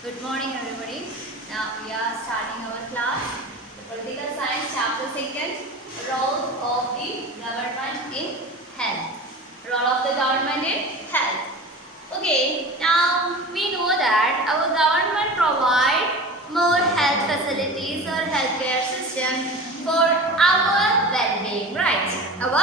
Good morning, everybody. Now we are starting our class, the Political Science Chapter 2, Role of the Government in Health. Role of the Government in Health. Okay, now we know that our government provide more health facilities or healthcare system for our well-being, right? Our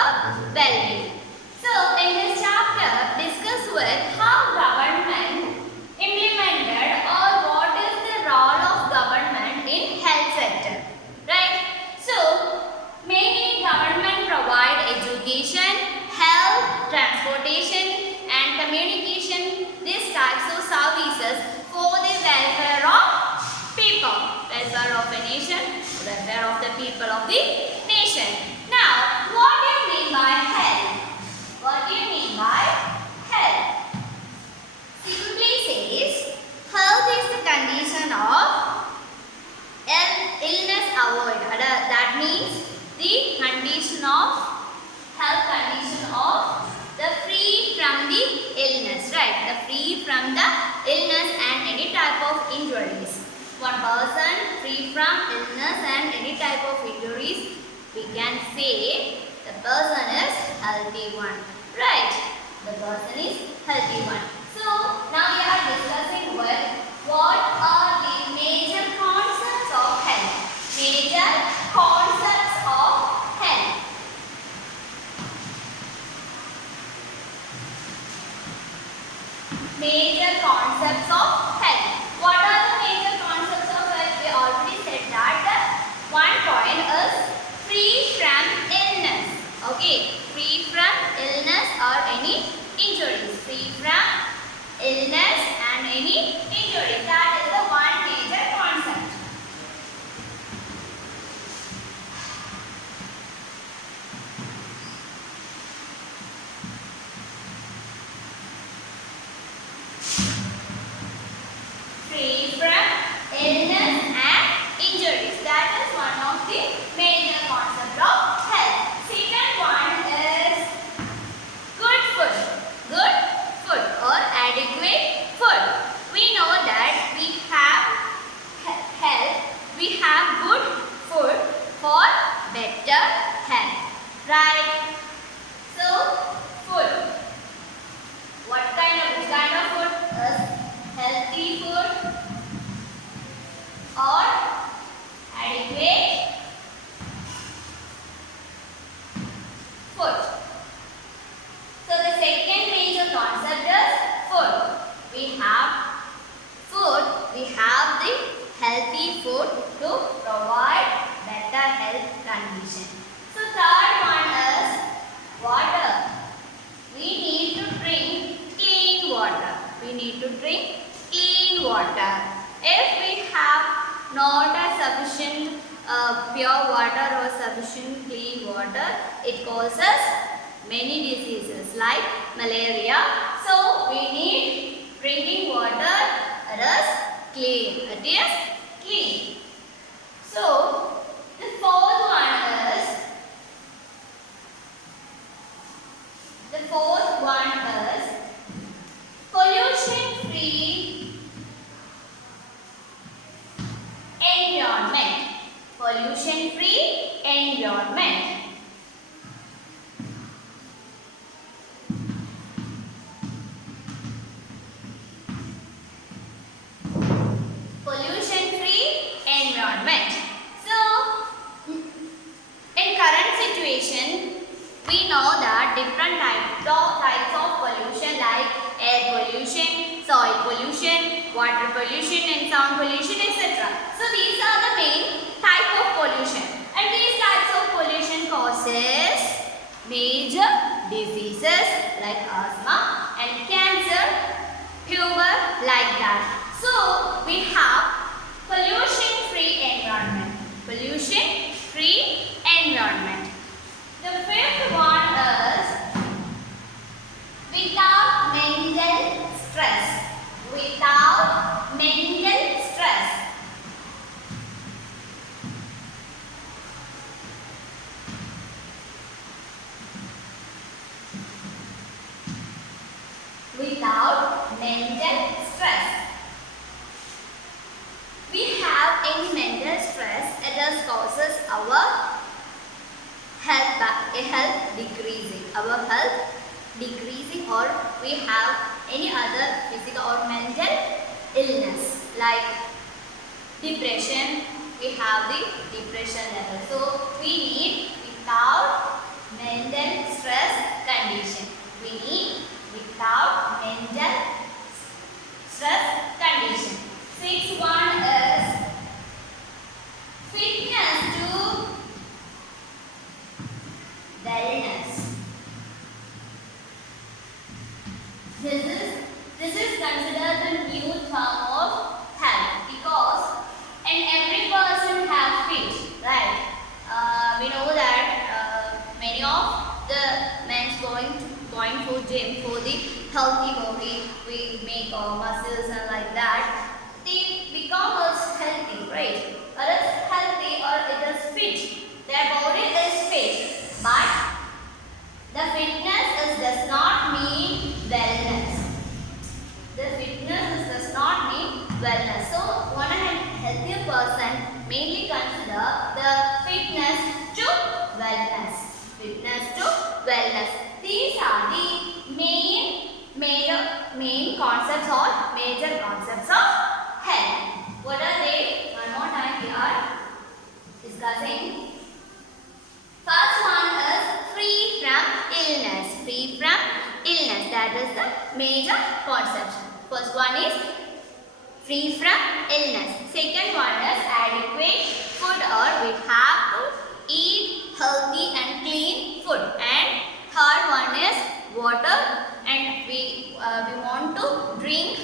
well-being. So in this chapter, discuss with how government implemented or what is the role of government in health sector, right? So many government provide education, health, transportation and communication, these types of services for the welfare of people, welfare of a nation, welfare of the people of the nation. Now, what do you mean by health? What do you mean by health? Simply says, health is the condition of illness avoided. That means the condition of health condition of the free from the illness, right? The free from the illness and any type of injuries. One person free from illness and any type of injuries, we can say the person is healthy one, right? The person is healthy one. So now we are discussing with what are the major concepts of health. Major concepts of health. Major concepts of health. What are the major concepts of health? We already said that one point is free from illness. Okay, free from illness or any injuries. Free from illness and any injuries. That is the one major concept. Free from illness and injuries. That is one of the major concepts of health. Second one is good food. Good food or adequate food. We know that we have health. We have good food for better health. Right? So, food. Which kind of food is healthy food or adequate food? So the second major concept is food. We have food, we have the healthy food to provide better health condition. So third one is water. We need to drink clean water. We need to drink clean water. If we have not a sufficient pure water or sufficient clean water, it causes many diseases like malaria. So we need drinking water that is clean. It is clean. So the fourth one is pollution free environment. Pollution free environment. Pollution free environment. So in current situation, we know that different types of pollution like air pollution, soil pollution, water pollution and sound pollution, etc. So these are the main type of pollution, and these types of pollution causes major diseases like asthma and cancer, humor, like that. So we have pollution free environment. Pollution free environment. The fifth one is without mental stress. Without mental stress. Without mental stress. a health decreasing, our health decreasing, or we have any other physical or mental illness like depression. We have the depression level. So we need without mental stress condition. We need without mental stress condition. Sixth one is fitness to wellness. This is considered the new term of health because and every person have fit, right? We know that many of the men going for gym for the healthy body. We make our muscles and like that. They become us healthy, right? Or is healthy or it is fit. Their body is fit, but the fitness does not mean wellness. The fitness does not mean wellness. So, one healthier person mainly consider the fitness to wellness. Fitness to wellness. These are the main concepts or major concepts of health. What are they? One more time we are discussing. First one is free from illness. Free from illness. That is the major concept. First one is free from illness. Second one is adequate food, or we have to eat healthy and clean food. And third one is water, and we want to drink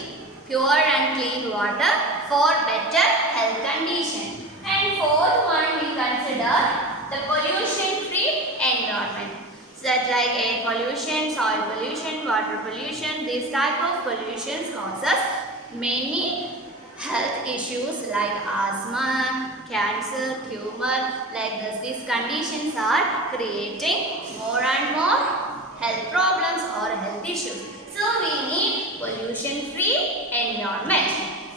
pure and clean water for better health condition. And fourth one we consider the pollution-free environment. So that's like air pollution, soil pollution, water pollution. These type of pollutions causes many health issues like asthma, cancer, tumor. Like this, these conditions are creating more and more health problems or health issues. So we need pollution-free environment.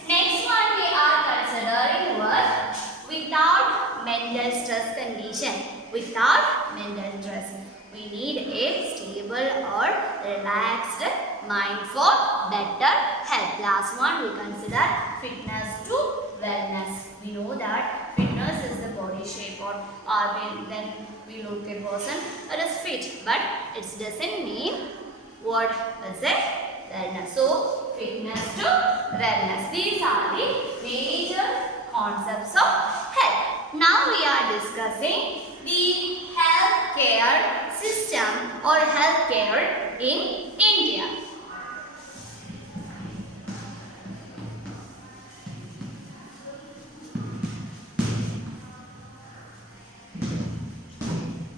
Next one we are considering was without mental stress condition. Without mental stress, we need a stable or relaxed mind for better health. Last one we consider fitness to wellness. We know that fitness is the body shape or then we look a person that is fit, but it doesn't mean what is it? Wellness. So fitness to wellness. These are the major concepts of health. Now we are discussing the healthcare system or healthcare in India.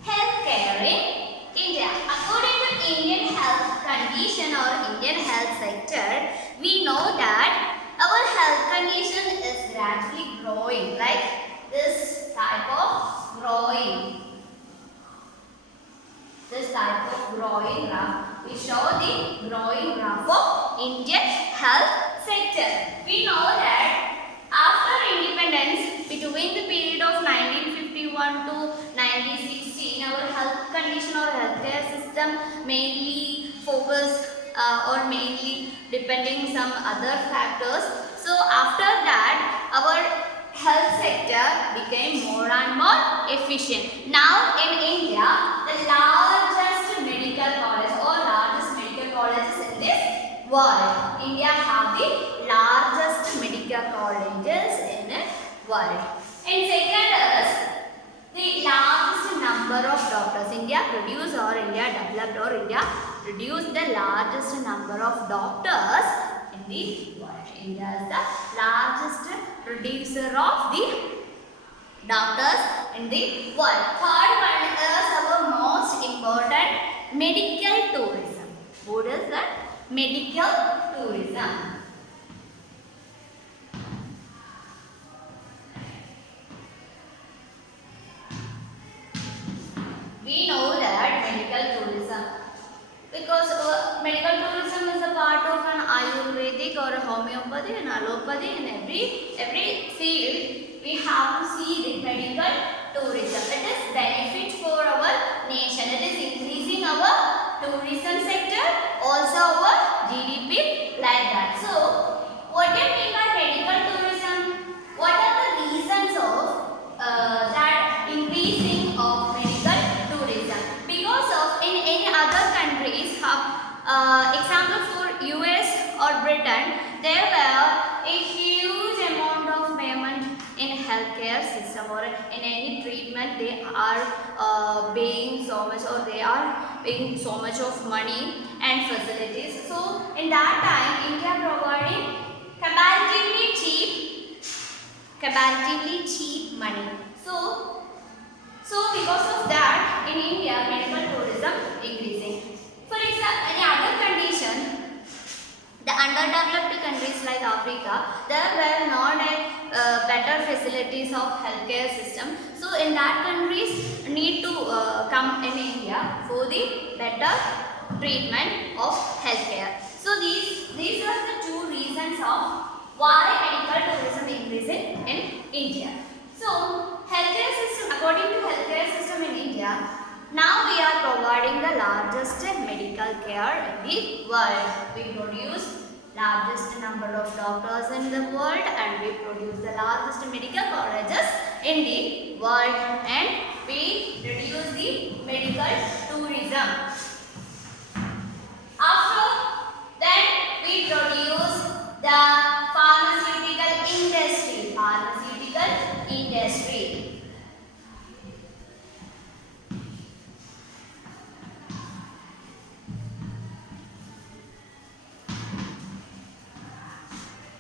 Healthcare in India. According to Indian health condition or Indian health sector, we know that our health condition is gradually growing, like this type of growing. This type of growing graph. We show the growing graph of Indian health sector. We know that after independence, between the period of 1951 to 1916, our health condition or healthcare system mainly focused or mainly depending some other factors. So after that, our health sector became more and more efficient. Now in India, the largest medical college or largest medical colleges in this world. India have the largest medical colleges in the world. And second is the largest number of doctors. India produced or India developed or India produced the largest number of doctors in the world. India is the largest producer of the doctors in the world. Third one is our most important medical tourism. What is that? Medical tourism. We know that medical tourism because medical tourism is a part of an Ayurvedic or a homeopathy and allopathy. In every field we have to see the medical tourism. It is benefit for our nation. It is increasing our tourism sector, also our GDP, like that. So, what do you mean by medical tourism? What are the reasons of that increasing of medical tourism? Because of in any other countries, example for US or Britain, there were a huge amount of payment in healthcare system, or in any treatment they are paying so much, or they are paying so much of money and facilities. So in that time India providing comparatively cheap money. So because of that in India medical tourism increasing. For example, in other condition, the underdeveloped countries like Africa, there were not a better facilities of healthcare system. So in that countries need to come in India for the better treatment of healthcare. So these are the two reasons of why medical tourism increasing in India. So healthcare system, according to healthcare system in India, now we are providing the largest medical care in the world. We produce largest number of doctors in the world, and we produce the largest medical colleges in the world, and we reduce the medical tourism. After then we produce the pharmaceutical industry.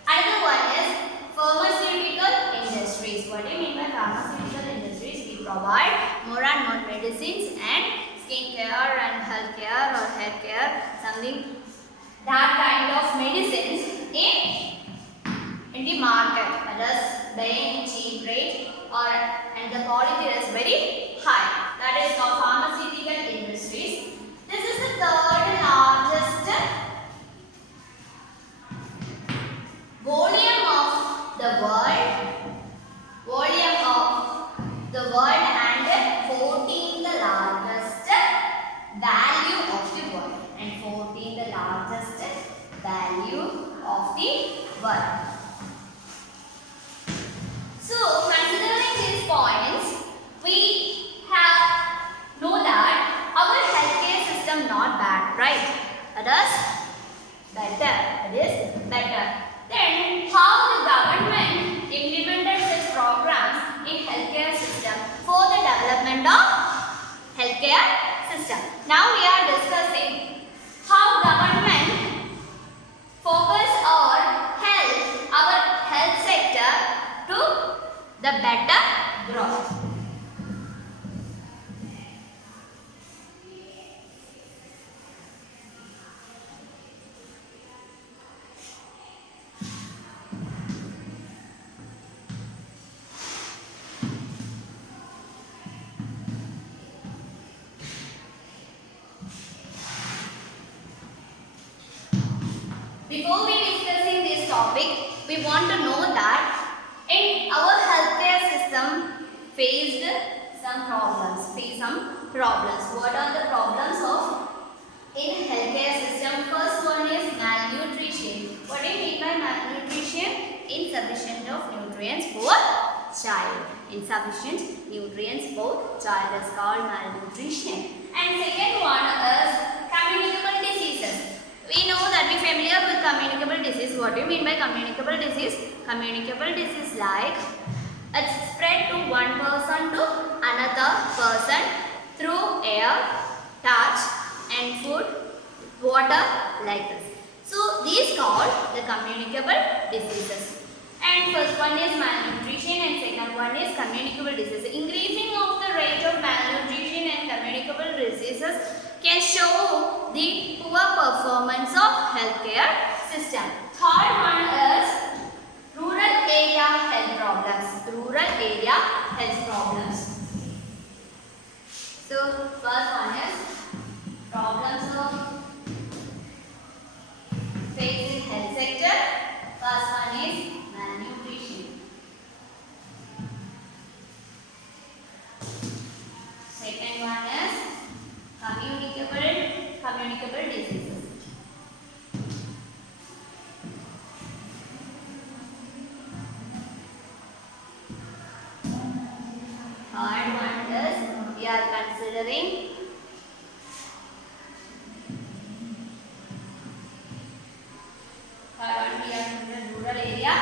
Another one is pharmaceutical industries. What do you mean by pharmaceutical industries? We provide more and more medicines and skin care and health care or hair care, something that kind of medicines in the market. That is buying cheap rate, and the quality is very high. That is called pharmaceutical industries. This is the third largest volume of the world, and 14 the largest value of the world, and 14 the largest value of the world. So considering these points, we have know that our healthcare system not bad, right? It is better. Then how the government implemented such programs in healthcare system for the development of healthcare system. Now we are discussing how government focus on our health sector to the better growth. Before we discussing this topic, we want to know that in our healthcare system faced some problems. What are the problems of in healthcare system? First one is malnutrition. What do you mean by malnutrition? Insufficient of nutrients for child. Insufficient nutrients for child is called malnutrition. And second one is communicable diseases. We know that we are familiar with communicable disease. What do you mean by communicable disease? Communicable disease like it's spread to one person to another person through air, touch and food, water, like this. So these called the communicable diseases. And first one is malnutrition and second one is communicable disease. Increasing of the rate of malnutrition and communicable diseases can show the poor performance of healthcare system. Third one is rural area health problems. So first one is problems of facing health sector. First one is malnutrition. we are considering we are in the rural area.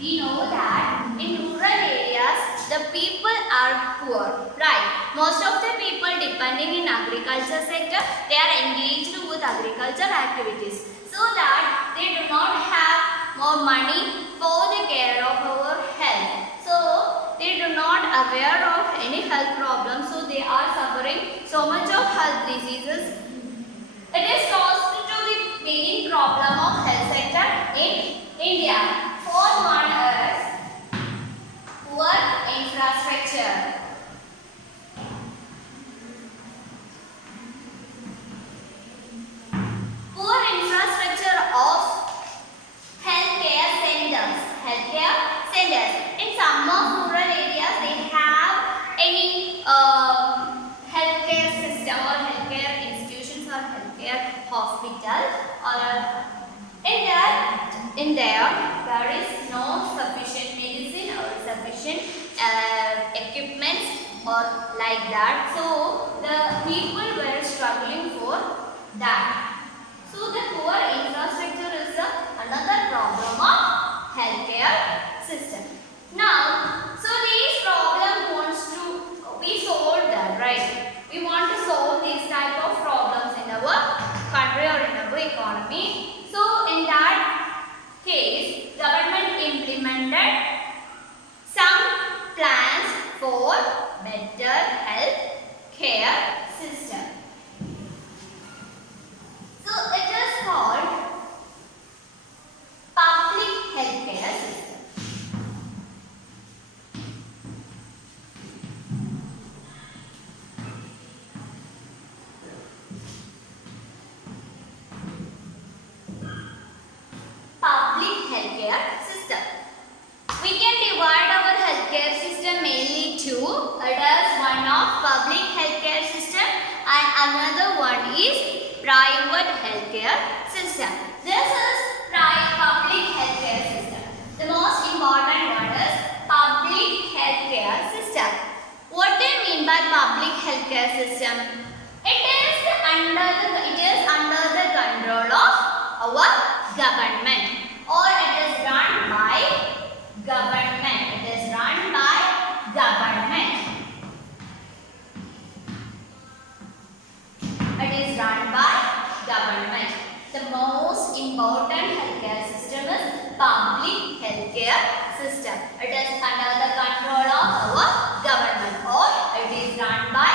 We know that in rural areas the people are poor, right? Most of the people depending in agriculture sector, they are engaged with agriculture activities, so that they do not have more money for the care of our health. So they do not aware of any health problems, so they are suffering so much of health diseases. It is caused to the main problem of health sector in India. Fourth one is poor infrastructure. Poor infrastructure of healthcare centers. In some of rural areas, they have any healthcare system or healthcare institutions or healthcare hospital, or in there is no sufficient medicine or sufficient equipments or like that. So the people were struggling for that. So the poor infrastructure is another problem of healthcare system. Now, so these problems wants to be solved that, right? We want to solve these type of problems in our country or in our economy. So in that case, government implemented some plans for better health care system. So it is called public healthcare system. Public healthcare system. We can divide our healthcare system mainly two. It is one of public healthcare system and another one is private healthcare system. This is public healthcare system. The most important one is public healthcare system. What do you mean by public healthcare system? It is under the control of our government, or it is run by government. It is run by government. It is run by government. The most important healthcare system is public healthcare system. It is under the control of our government, or it is run by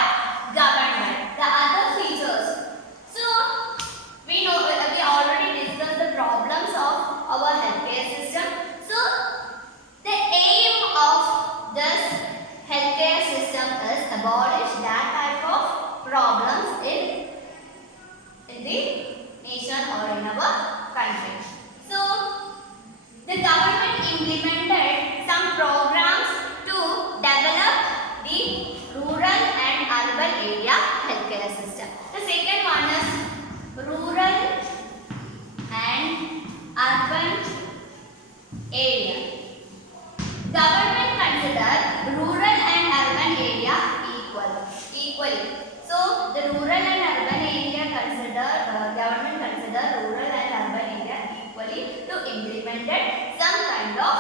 government. The other features. So we already discussed the problems of our healthcare system. So the aim of this healthcare system is abolish that type of problems in the nation or in our country. So the government implemented some programs to develop the rural and urban area healthcare system. The second one is rural and urban area. Government consider rural and urban area equally. So the rural and urban area government consider rural and urban area equally to implement some kind of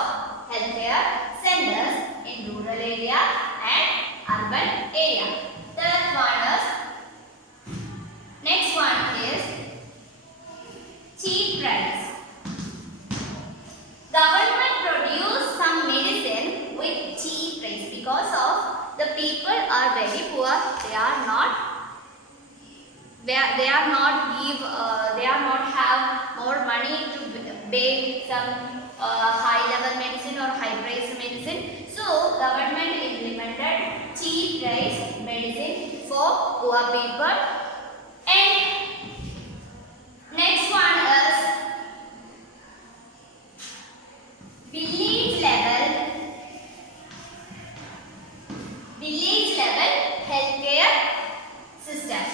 healthcare centers in rural area and urban area. Third one is, next one is cheap price. Government produce some medicine with cheap price because of the people are very poor. They are not have more money to pay some high level medicine or high price medicine. So government implemented cheap price medicine for poor people. And next one is village level healthcare system.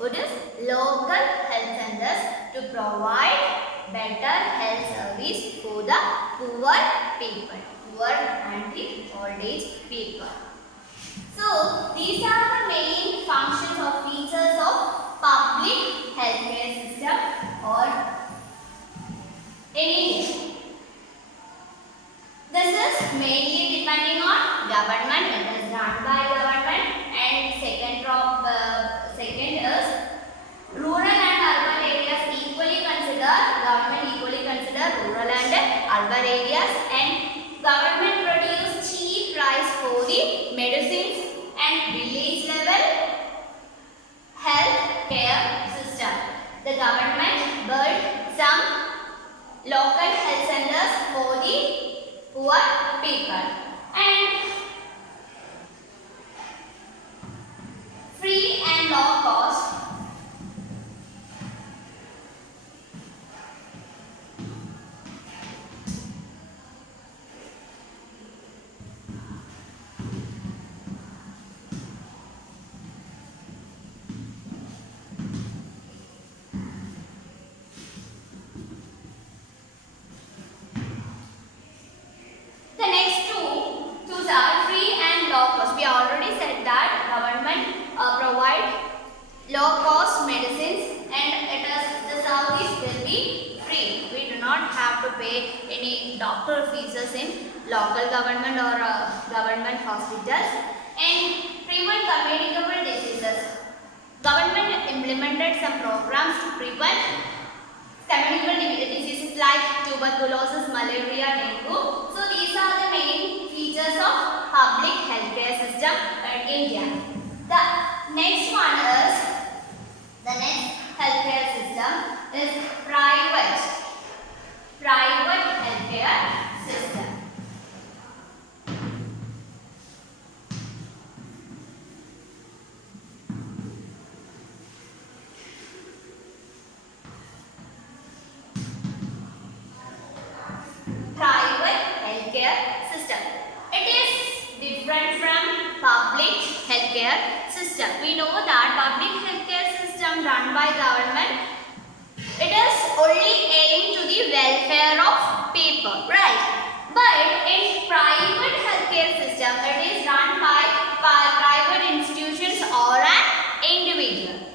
What is local health centers to provide better health service for the poor people, poor and the old age people. So these are the main functions or features of public healthcare system or in India. This is mainly depending on government. It is run by government, and second is rural and urban areas equally consider, government equally consider rural and urban areas, and government produce cheap price for the medicines and village level health care system. The government built some local health centers for the poor people and free and low cost low cost medicines, and it is the service will be free. We do not have to pay any doctor fees in local government or government hospitals. And prevent communicable diseases. Government implemented some programs to prevent communicable diseases like tuberculosis, malaria, dengue. So these are the main features of public healthcare system in India. The next one is the next healthcare system is private healthcare system. Private healthcare system. It is different from public healthcare system. We know that public healthcare system run by government, it is only aimed to the welfare of people, right? But in private healthcare system, it is run by private institutions or an individual.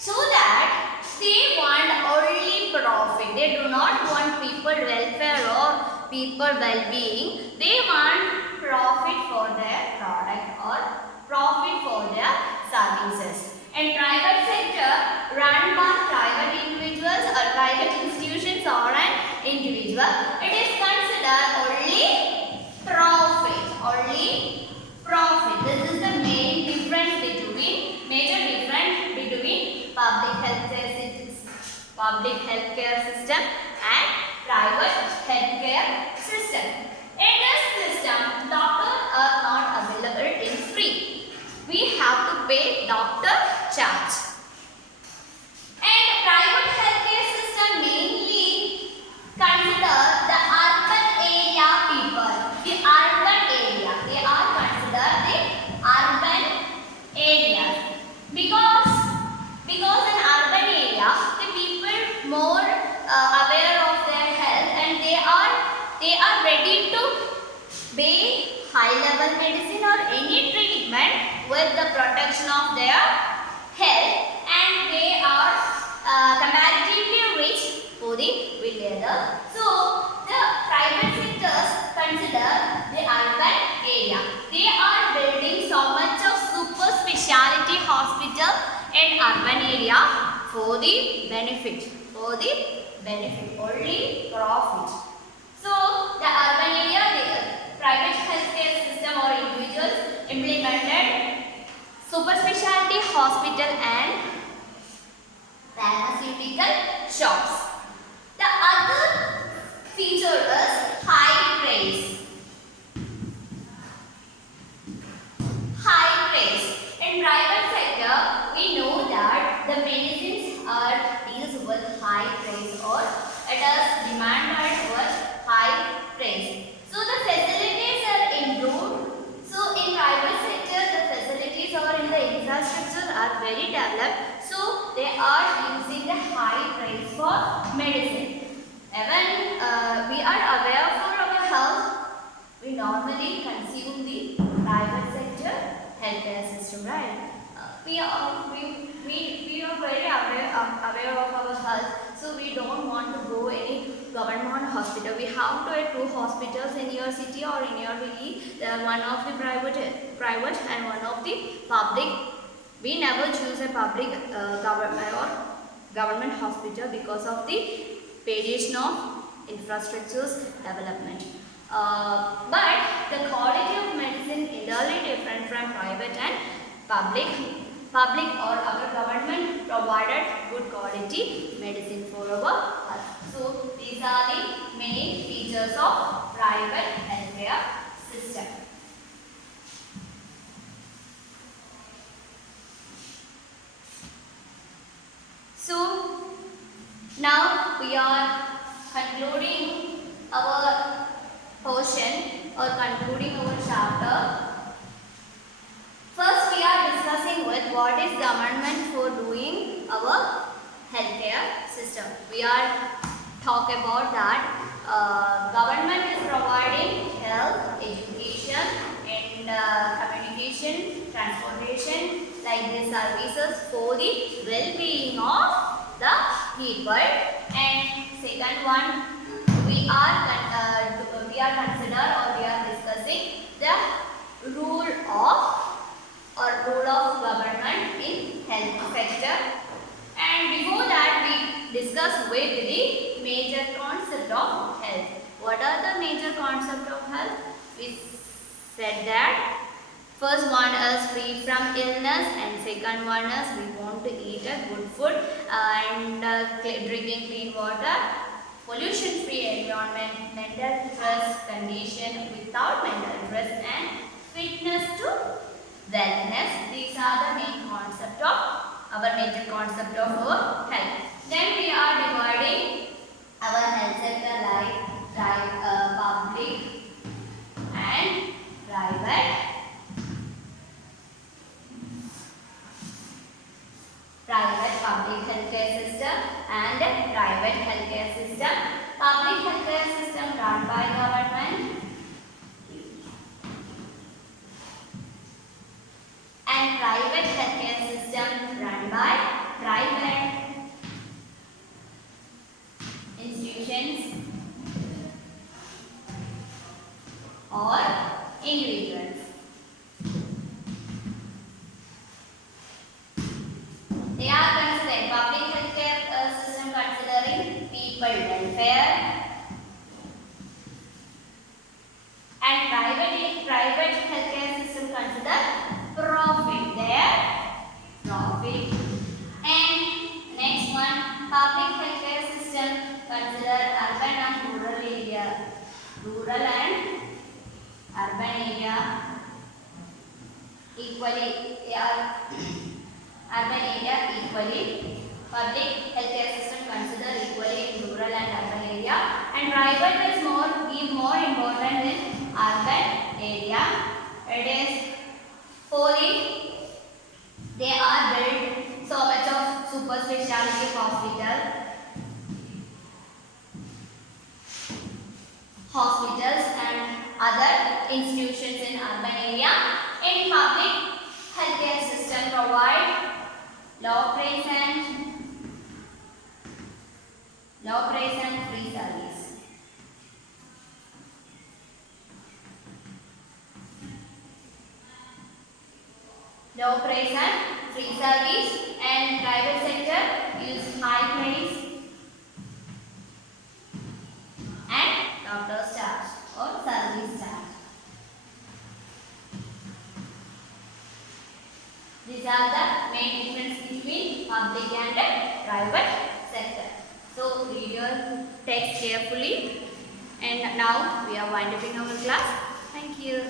So that they want only profit. They do not want people welfare or people well-being. They want profit for their product or profit for their services. And private sector run by private individuals or private institutions or an individual, it is considered only profit. Only profit. This is the main difference between, major difference between public healthcare system and private healthcare system. In this system, doctors are not available in free. We have to pay doctor charge. And private healthcare system mainly consider the urban area people. The urban area. They are considered the urban areas. Because in urban area, the people more aware of their health, and they are ready to pay high level medicine or any treatment with the protection of their health, and they are comparatively rich for the villagers. So the private sectors consider the urban area. They are building so much of super specialty hospital in urban area for the benefit, only profit. So the urban area, the private healthcare system or individuals implemented super specialty hospital and pharmaceutical shops. The other feature is high price. right? We are very aware of our health, so we don't want to go any government hospital. We have to two hospitals in your city or in your village. One of the private and one of the public. We never choose a public government hospital because of the variation of infrastructures development. But the quality of medicine is entirely different from private and public. Public or our government provided good quality medicine for our health. So these are the main features of private healthcare system. So now we are concluding our portion or concluding our chapter. First we are discussing with what is government for doing our healthcare system. We are talk about that government is providing health, education and communication, transportation like these services for the well-being of the people. And second one, we are consider or we are discussing the rule of government in health sector. And before that we discuss with the major concept of health. What are the major concept of health? We said that first one is free from illness and second one is we want to eat a good food and drinking clean water, pollution free environment, mental stress condition without mental stress and fitness to wellness. These are the main concept of our major concept of our health. Then we are dividing our health sector like public and private. Public healthcare system and private healthcare system. Public healthcare system run by government and private healthcare system run by private institutions or individuals. They are considering public healthcare system considering people welfare and private healthcare system consider profit. And next one, public healthcare system consider urban and rural area. Rural and urban area equally. Urban area equally. Public healthcare system consider equally in rural and urban area, and private is more important in urban area. It is for they are built so much of super specialty hospitals and other institutions in urban area. In public healthcare system provide low price and free service. Low price and free service, and private sector use high price and doctor's charge or service charge. These are the main difference between public and private sector. So read your text carefully, and now we are winding up our class. Thank you.